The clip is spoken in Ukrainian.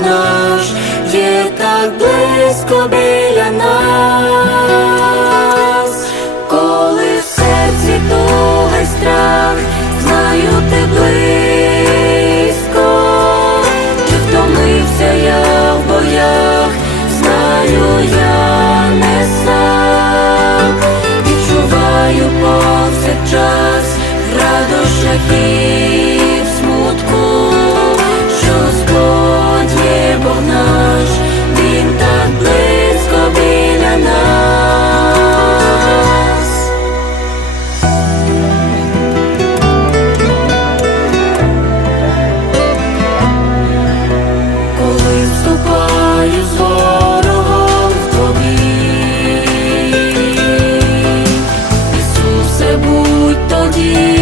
наш є так близько біля нас, коли в серці туга страх, знаю ти близько, чи втомився я в боях, знаю я не сам, відчуваю повсякчас радощах і You.